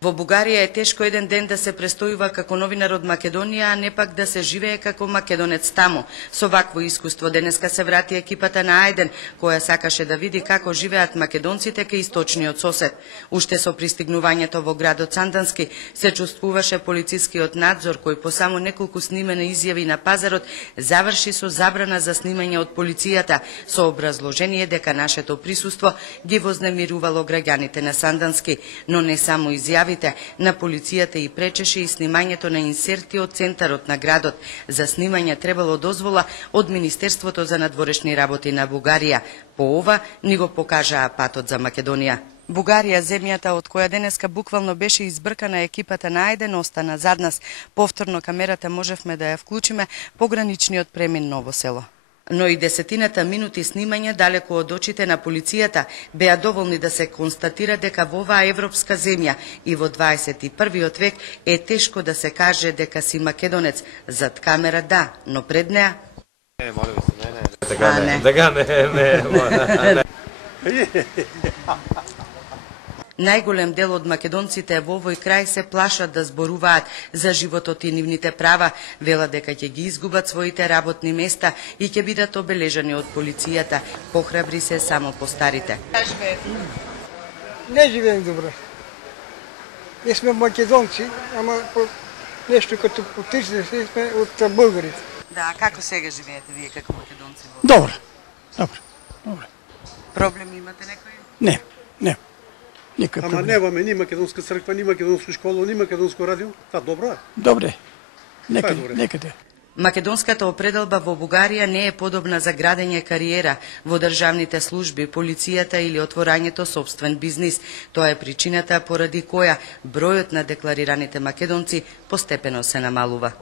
Во Бугарија е тешко еден ден да се престојува како новинар од Македонија, а не пак да се живее како македонец таму. Со вакво искуство денеска се врати екипата на Ајден, која сакаше да види како живеат македонците кај источниот сосед. Уште со пристигнувањето во градот Сандански се чувствуваше полицискиот надзор, кој по само неколку снимени изјави на пазарот заврши со забрана за снимање од полицијата, со образложение дека нашето присуство ги вознемирувало граѓаните на Сандански, но не само изјави. На полицијата и пречеше и снимањето на инсерти од центарот на градот. За снимање требало дозвола од Министерството за надворешни работи на Бугарија. По ова ни го покажаа патот за Македонија. Бугарија, земјата од која денеска буквално беше избркана екипата на Ајден, остана зад нас. Повторно камерата можевме да ја вклучиме пограничниот премин Ново село. Но и десетината минути снимање далеко од очите на полицијата беа доволни да се констатира дека во оваа европска земја и во 21. век е тешко да се каже дека си македонец. Зад камера да, но пред неа... Најголем дел од македонците во овој крај се плашат да зборуваат за животот и нивните права, велат дека ќе ги изгубат своите работни места и ќе бидат обележани од полицијата. Похрабри се само постарите. Не живеем добро. Ние сме македонци, ама нешто като потични сме од българите. Да, како сега живеете вие како македонци? Добро. Проблеми имате некој? Не. Ама немаме ни македонска црква, ни македонско школо, ни македонско радио. Та добро е. Добре. Некаде. Македонската определба во Бугарија не е подобна за градење кариера во државните служби, полицијата или отворањето сопствен бизнис. Тоа е причината поради која бројот на декларираните македонци постепено се намалува.